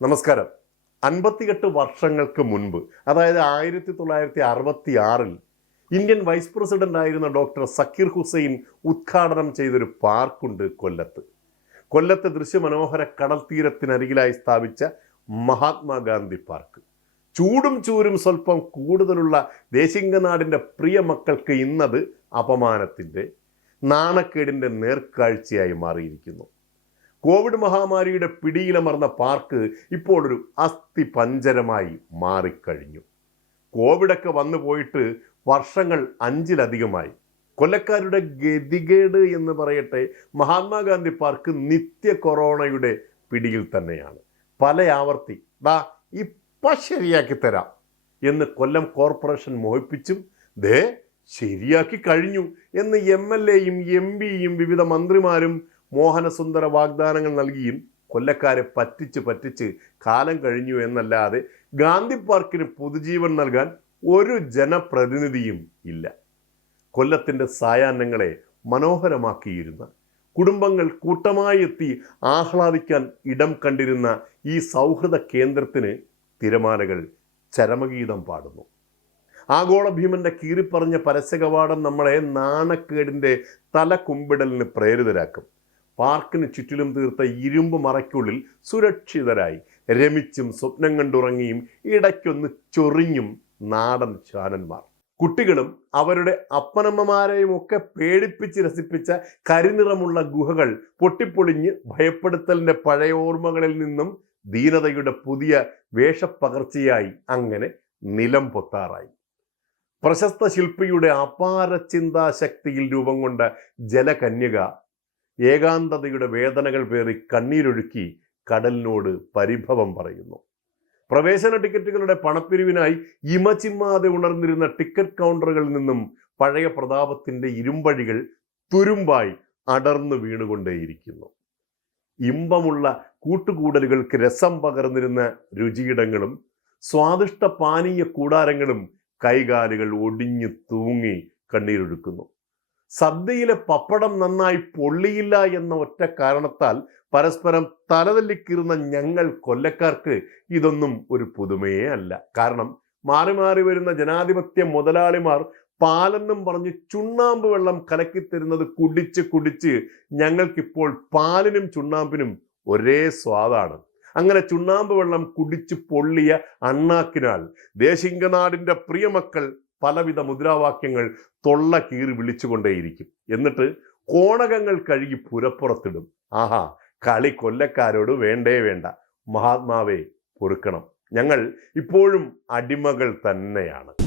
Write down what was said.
നമസ്കാരം. അൻപത്തിയെട്ട് വർഷങ്ങൾക്ക് മുൻപ് അതായത് ആയിരത്തി തൊള്ളായിരത്തി അറുപത്തി ആറിൽ ഇന്ത്യൻ വൈസ് പ്രസിഡന്റ് ആയിരുന്ന ഡോക്ടർ സക്കീർ ഹുസൈൻ ഉദ്ഘാടനം ചെയ്തൊരു പാർക്കുണ്ട് കൊല്ലത്ത്. കൊല്ലത്തെ ദൃശ്യമനോഹര കടൽ തീരത്തിനരികിലായി സ്ഥാപിച്ച മഹാത്മാഗാന്ധി പാർക്ക്. ചൂടും ചൂരും സ്വല്പം കൂടുതലുള്ള ദേശിംഗനാടിന്റെ പ്രിയ മക്കൾക്ക് ഇന്നത് അപമാനത്തിന്റെ നാണക്കേടിന്റെ നേർക്കാഴ്ചയായി മാറിയിരിക്കുന്നു. കോവിഡ് മഹാമാരിയുടെ പിടിയിലമർന്ന പാർക്ക് ഇപ്പോൾ ഒരു അസ്ഥി പഞ്ചരമായി മാറിക്കഴിഞ്ഞു. കോവിഡൊക്കെ വന്നു പോയിട്ട് വർഷങ്ങൾ അഞ്ചിലധികമായി. കൊല്ലക്കാരുടെ ഗതികേട് എന്ന് പറയട്ടെ മഹാത്മാഗാന്ധി പാർക്ക് നിത്യ കൊറോണയുടെ പിടിയിൽ തന്നെയാണ്. പല ആവർത്തി ദാ ഇപ്പം ശരിയാക്കി തരാം എന്ന് കൊല്ലം കോർപ്പറേഷൻ മോഹിപ്പിച്ചും ദേ ശരിയാക്കി കഴിഞ്ഞു എന്ന് എം എൽ എയും എം പിയും വിവിധ മന്ത്രിമാരും മോഹനസുന്ദര വാഗ്ദാനങ്ങൾ നൽകിയും കൊല്ലക്കാരെ പറ്റിച്ച് പറ്റിച്ച് കാലം കഴിഞ്ഞു എന്നല്ലാതെ ഗാന്ധി പാർക്കിന് പുതുജീവൻ നൽകാൻ ഒരു ജനപ്രതിനിധിയും ഇല്ല. കൊല്ലത്തിന്റെ സായാഹ്നങ്ങളെ മനോഹരമാക്കിയിരുന്ന കുടുംബങ്ങൾ കൂട്ടമായി എത്തി ആഹ്ലാദിക്കാൻ ഇടം കണ്ടിരുന്ന ഈ സൗഹൃദ കേന്ദ്രത്തിന് തിരമാലകൾ ചരമഗീതം പാടുന്നു. ആഗോള ഭീമന്റെ കീറിപ്പറഞ്ഞ പരസ്യകവാടം നമ്മളെ നാണക്കേടിന്റെ തലകുമ്പിടലിന് പ്രേരിതരാക്കും. പാർക്കിന് ചുറ്റിലും തീർത്ത ഇരുമ്പ് മറയ്ക്കുള്ളിൽ സുരക്ഷിതരായി രമിച്ചും സ്വപ്നം കണ്ടുറങ്ങിയും ഇടയ്ക്കൊന്ന് ചൊറിഞ്ഞും നാടൻ ചാനന്മാർ കുട്ടികളും അവരുടെ അപ്പനമ്മമാരെയും ഒക്കെ പേടിപ്പിച്ച് രസിപ്പിച്ച കരിനിറമുള്ള ഗുഹകൾ പൊട്ടിപ്പൊളിഞ്ഞ് ഭയപ്പെടുത്തലിന്റെ പഴയ ഓർമ്മകളിൽ നിന്നും ദീനതയുടെ പുതിയ വേഷപ്പകർച്ചയായി അങ്ങനെ നിലം പൊത്താറായി. പ്രശസ്ത ശില്പിയുടെ അപാര ചിന്താശക്തിയിൽ രൂപം കൊണ്ട ജലകന്യക ഏകാന്തതയുടെ വേദനകൾ പേറി കണ്ണീരൊഴുക്കി കടലിനോട് പരിഭവം പറയുന്നു. പ്രവേശന ടിക്കറ്റുകളുടെ പണപ്പിരിവിനായി ഇമചിമ്മാതെ ഉണർന്നിരുന്ന ടിക്കറ്റ് കൗണ്ടറുകളിൽ നിന്നും പഴയ പ്രതാപത്തിന്റെ ഇരുമ്പഴികൾ തുരുമ്പായി അടർന്നു വീണുകൊണ്ടേയിരിക്കുന്നു. ഇമ്പമുള്ള കൂട്ടുകൂടലുകൾക്ക് രസം പകർന്നിരുന്ന രുചിയിടങ്ങളും സ്വാദിഷ്ട പാനീയ കൂടാരങ്ങളും കൈകാലുകൾ ഒടിഞ്ഞു തൂങ്ങി കണ്ണീരൊഴുക്കുന്നു. സദ്യയിലെ പപ്പടം നന്നായി പൊള്ളിയില്ല എന്ന ഒറ്റ കാരണത്താൽ പരസ്പരം തലതല്ലിക്കീറുന്ന ഞങ്ങൾ കൊല്ലക്കാർക്ക് ഇതൊന്നും ഒരു പുതുമയേ അല്ല. കാരണം മാറി മാറി വരുന്ന ജനാധിപത്യ മുതലാളിമാർ പാലെന്നും പറഞ്ഞ് ചുണ്ണാമ്പ് വെള്ളം കലക്കിത്തരുന്നത് കുടിച്ച് കുടിച്ച് ഞങ്ങൾക്കിപ്പോൾ പാലിനും ചുണ്ണാമ്പിനും ഒരേ സ്വാദാണ്. അങ്ങനെ ചുണ്ണാമ്പ് വെള്ളം കുടിച്ച് പൊള്ളിയ അണ്ണാക്കിനാൽ ദേശിംഗനാടിന്റെ പ്രിയമക്കൾ പലവിധ മുദ്രാവാക്യങ്ങൾ തൊള്ള കീറി വിളിച്ചുകൊണ്ടേയിരിക്കും. എന്നിട്ട് കോണകങ്ങൾ കഴുകി പുരപ്പുറത്തിടും. ആഹാ കളി കൊല്ലക്കാരോട് വേണ്ടേ വേണ്ട. മഹാത്മാവെ പൊറുക്കണം. ഞങ്ങൾ ഇപ്പോഴും അടിമകൾ തന്നെയാണ്.